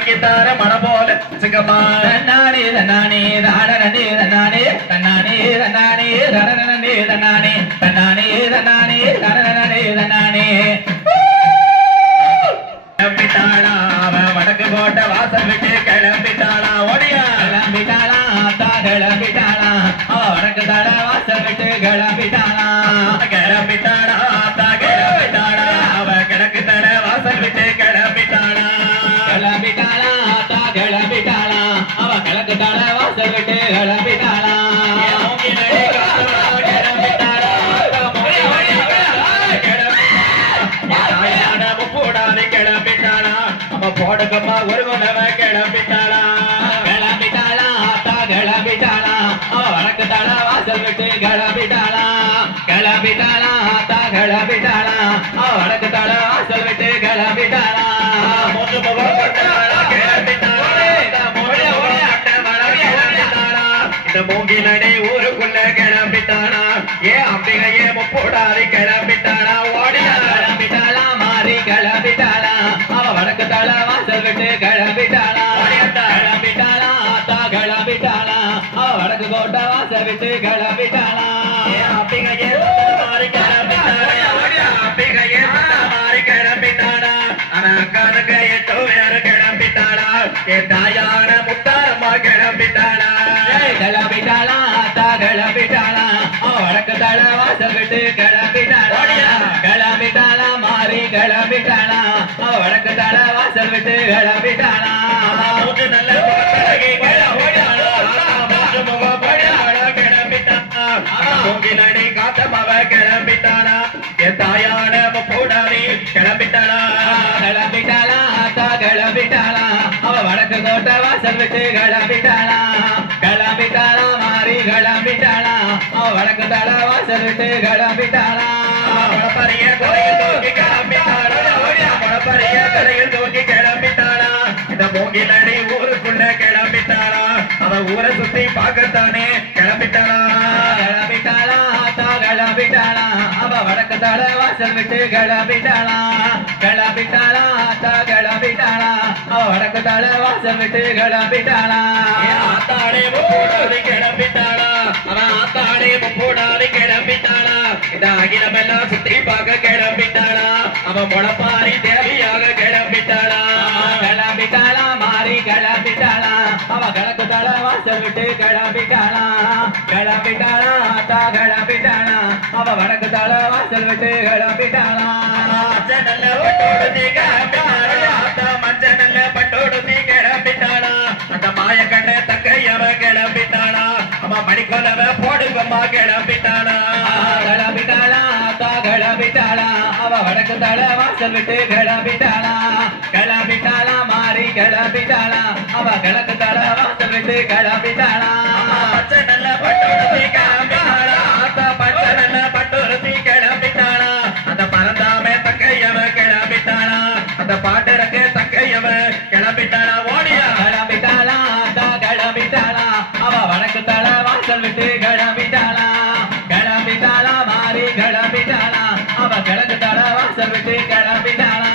வாங்கித்தார மன போல சிங்கம்மா தன்னானே தன்னானே தாடனே தன்னானே தன்னானே தன்னானே தடனே தன்னானே தன்னானே தன்னானே தடனே தன்னானே கிளம்பிட்டாளா அவ வடக்கு கோட்டை வாசல் விட்டு கிளம்பிட்டாளா ஓடியா கிளம்பிட்டாளா ஆத்தா கிளம்பிட்டாளா அவ வடக்கு தட வாசல் விட்டு கிளம்பிட்டாளா கிளம்பிட்டாளா ஆத்தா கிளம்பிட்டாளா அவ கிழக்கு தட வாசல் விட்டு கிளம்பிட்டாளா கிளம்பிட்டாளா ஆத்தா கிளம்பிட்டாளா அவ கிழக்கு தட வாசல் விட்டு கிளம்பிட்டாளா கிளம்பிட்டாளா அவ போடுக்கம்மா ஒரு குணவ கிளம்பிட்டாளா கிளம்பிட்டாளா ஆத்தா கிளம்பிட்டாளா அவ வடக்கு தட வாசல் விட்டு கிளம்பிட்டாளா கிளம்பிட்டாளா ஆத்தா கிளம்பிட்டாளா அவ வடக்கு தட வாசல் விட்டு கிளம்பிட்டாளா மூன்று முகம் கொண்டாளா கிளம்பிட்டாளா இந்த மூங்கிலடி ஊருக்குள்ள கிளம்பிட்டாளா ஏன் அப்படியே முப்போடாது கிளம்பிட்டாளா ஓடியா கிளம்பிட்டாளா மாறி கிளம்பிட்டாளா அவ வடக்கு தட வாசல் விட்டு கிளம்பிட்டாளா கிளம்பிட்டாளா ஆத்தா கிளம்பிட்டாளா அவ வடக்கு கோட்டை வாசல் விட்டு கிளம்பிட்டாளா அப்படியே மாறி கிளம்பிட்டாளா அப்படியே மாறி கிளம்பிட்டாளா ஆனா அக்கானுக்கு எட்டோ வேற கிளம்பிட்டாளா என் தாயான முத்தாரம்மா கிளம்பிட்டாளா கிளம்பிட்டாளா ஆத்தா கிளம்பிட்டாளா அவ வடக்கு தட வாசல் விட்டு கிளம்பிட்டாளா கிளம்பிட்டாளா மாறி கிளம்பிட்டாளா அவ வடக்கு தட வாசல் விட்டு கிளம்பிட்டாளா மூன்று நல்ல முகத்தழகி கிளம்பிட்டாளா மூன்று முகப்படியாளா கிளம்பிட்டாளா மூங்கிலடி காத்தமாவ கிளம்பிட்டாளா என் தாயான முப்போடாரி கிளம்பிட்டாளா கிளம்பிட்டாளா ஆத்தா கிளம்பிட்டாளா அவ வடக்கு கோட்டை வாசல் விட்டு கிளம்பிட்டாளா கிளம்பிட்டாளா மாறி கிளம்பிட்டாளா அவ வடக்கு தட வாசல் விட்டு கிளம்பிட்டாளா முளப்பரிய தலையில் தூக்கி கிளம்பிட்டாளா முளப்பரிய தலையில் தூக்கி கிளம்பிட்டாளா இந்த மூங்கிலடி ஊருக்குள்ள கிளம்பிட்டாளா அவ ஊரை சுத்தி பார்க்கத்தானே கிளம்பிட்டாளா கிளம்பிட்டாளா ஆத்தா கிளம்பிட்டாளா அவ வடக்கு தட வாசல் விட்டு கிளம்பிட்டாளா கிளம்பிட்டாளா ஆத்தா கிளம்பிட்டாளா அவ வடக்கு தட வாசல் விட்டு கிளம்பிட்டாளா ஆத்தாடே முப்போடாது கிளம்பிட்டாளா அவன் ஆத்தாடே முப்போடாது கிளம்பிட்டாளா இந்த அகிலமெல்லாம் சுத்தி பார்க்க கிளம்பிட்டாளா அவன் முளப்பாரி தேவியாக கிளம்பிட்டாளா கிளம்பிட்டாளா மாறி கிளம்பிட்டாளா அவ கிழக்கு தட வாசல் விட்டு கிளம்பிட்டாளா கிளம்பிட்டாளா ஆத்தா கிளம்பிட்டாளா அவ வடக்கு தட வாசல் விட்டு கிளம்பிட்டாளா மஞ்ச நல்ல பட்டோடு நீ கிளம்பிட்டாளா ஆத்தா மஞ்ச நல்ல பட்டோடு நீ கிளம்பிட்டாளா அந்த மாய கண்ண தக்கையவ கிளம்பிட்டாளா அவன் மணிக்கொலவ போடுங்கம்மா கிளம்பிட்டாளா கிளம்பிட்டாளா ஆத்தா கிளம்பிட்டாளா அவ வடக்கு தட வாசல் விட்டு கிளம்பிட்டாளா கிளம்பிட்டாளா மாறி கிளம்பிட்டாளா அவ கிழக்கு தட வாசல் விட்டு கிளம்பிட்டாளா பச்சை நல்ல பட்டோடு நீ கிளம்பிட்டாளா ஆத்தா பச்சை நல்ல பட்டோடு நீ கிளம்பிட்டாளா அந்த பரந்தாமே தக்கையவ கிளம்பிட்டாளா அந்த பாட்டரங்க தக்கையவ கிளம்பிட்டாளா ஓடியா கிளம்பிட்டாளா ஆத்தா கிளம்பிட்டாளா அவ வடக்கு தட வாசல் விட்டு கிளம்பிட்டாளா கிளம்பிட்டாளா மாறி கிளம்பிட்டாளா அவ கிழக்கு தட வாசல் விட்டு கிளம்பிட்டாளா